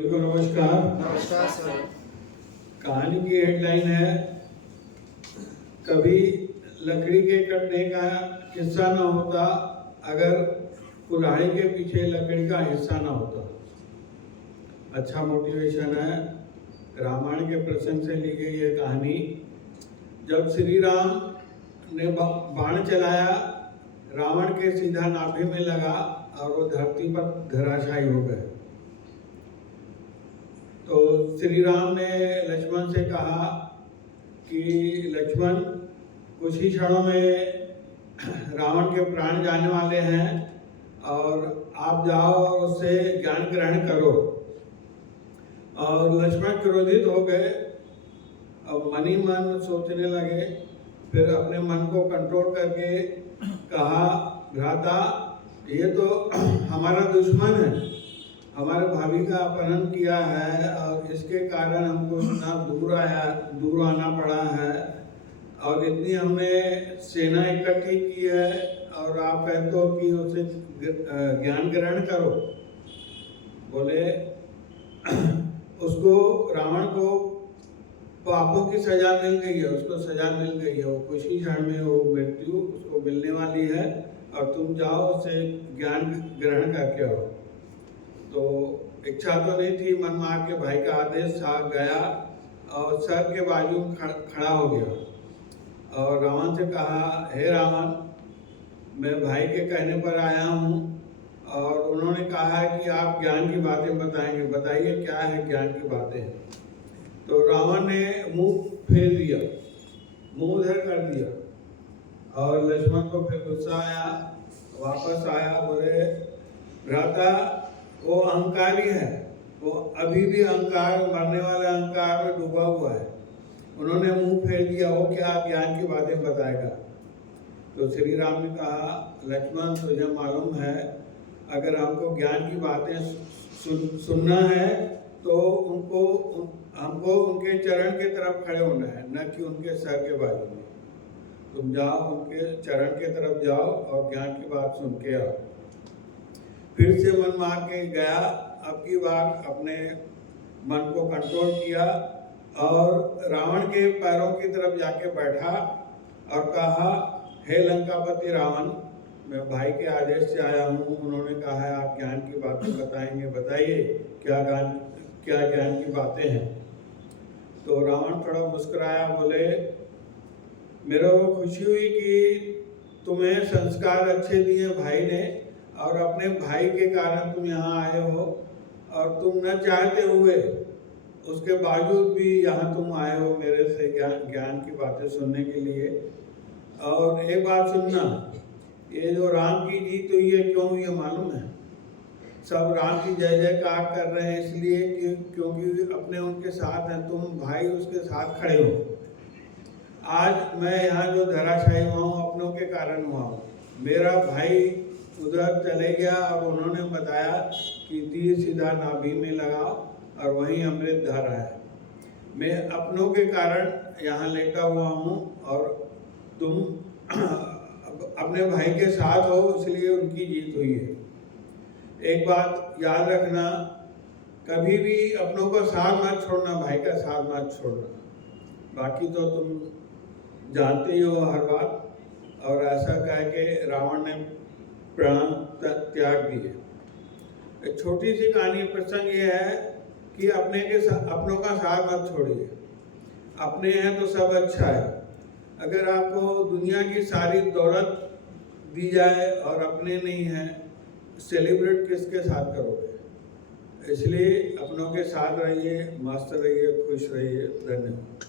सभी को नमस्कार। नमस्कार सर। कहानी की हेडलाइन है, कभी लकड़ी के कटने का किस्सा न होता अगर कुल्हाड़ी के पीछे लकड़ी का हिस्सा न होता। अच्छा मोटिवेशन है। रामायण के प्रसंग से ली गई ये कहानी। जब श्री राम ने बाण चलाया, रावण के सीधा नाभि में लगा और वो धरती पर धराशायी हो गए। तो श्री राम ने लक्ष्मण से कहा कि लक्ष्मण, कुछ ही क्षणों में रावण के प्राण जाने वाले हैं और आप जाओ और उससे ज्ञान ग्रहण करो। और लक्ष्मण क्रोधित हो गए। अब मन ही मन सोचने लगे। फिर अपने मन को कंट्रोल करके कहा, भ्राता, ये तो हमारा दुश्मन है, हमारे भाभी का अपहरण किया है और इसके कारण हमको इतना दूर आना पड़ा है और इतनी हमने सेना इकट्ठी की है और आप कहते हो कि उसे ज्ञान ग्रहण करो। बोले उसको, रावण को पापों की सजा मिल गई है, उसको सजा मिल गई है, वो कुछ ही क्षण में वो मृत्यु उसको मिलने वाली है और तुम जाओ उसे ज्ञान ग्रहण करके आओ। तो इच्छा तो नहीं थी, मन मार के भाई का आदेश था, गया और सर के बाजू में खड़ा हो गया और रावण से कहा, हे रावण, मैं भाई के कहने पर आया हूँ और उन्होंने कहा है कि आप ज्ञान की बातें बताएंगे, बताइए क्या है ज्ञान की बातें। तो रावण ने मुंह फेर दिया, मुंह उधर कर दिया और लक्ष्मण को फिर गुस्सा आया, वापस आया। बोले, भ्राता, वो अहंकारी है, वो अभी भी अहंकार, मरने वाले अहंकार में डूबा हुआ है। उन्होंने मुंह फेर दिया, वो क्या ज्ञान की बातें बताएगा। तो श्री राम ने कहा, लक्ष्मण, तुझे मालूम है अगर हमको ज्ञान की बातें सुनना है तो हमको उनके चरण के तरफ खड़े होना है, न कि उनके सर के बाजू में। तुम जाओ, उनके चरण के तरफ जाओ और ज्ञान की बात सुन के आओ। फिर से मन मार के गया। अब की बार अपने मन को कंट्रोल किया और रावण के पैरों की तरफ जाके बैठा और कहा, हे लंकापति रावण, मैं भाई के आदेश से आया हूँ, उन्होंने कहा है आप ज्ञान की बातें बताएंगे, बताइए क्या ज्ञान की बातें हैं। तो रावण थोड़ा मुस्कुराया, बोले, मेरे को खुशी हुई कि तुम्हें संस्कार अच्छे दिए भाई ने और अपने भाई के कारण तुम यहाँ आए हो और तुम न चाहते हुए उसके बावजूद भी यहाँ तुम आए हो मेरे से ज्ञान की बातें सुनने के लिए। और एक बात सुनना, ये जो राम की जीत हुई है, क्यों हुई है मालूम है? सब राम की जय जयकार कर रहे हैं इसलिए क्योंकि अपने उनके साथ हैं, तुम भाई उसके साथ खड़े हो। आज मैं यहाँ जो धराशायी हुआ हूँ अपनों के कारण हुआ हूँ। मेरा भाई उधर चले गया और उन्होंने बताया कि तीर सीधा नाभि में लगाओ और वहीं अमृत धारा है। मैं अपनों के कारण यहाँ लेटा हुआ हूँ और तुम अपने भाई के साथ हो, इसलिए उनकी जीत हुई है। एक बात याद रखना, कभी भी अपनों का साथ मत छोड़ना, भाई का साथ मत छोड़ना। बाकी तो तुम जानते ही हो हर बात। और ऐसा कह के रावण ने प्राण त्याग दिए। एक छोटी सी कहानी प्रसंग ये है कि अपनों का साथ मत छोड़िए। अपने हैं तो सब अच्छा है। अगर आपको दुनिया की सारी दौलत दी जाए और अपने नहीं हैं, सेलिब्रेट किसके साथ करोगे? इसलिए अपनों के साथ रहिए, मस्त रहिए, खुश रहिए। धन्यवाद।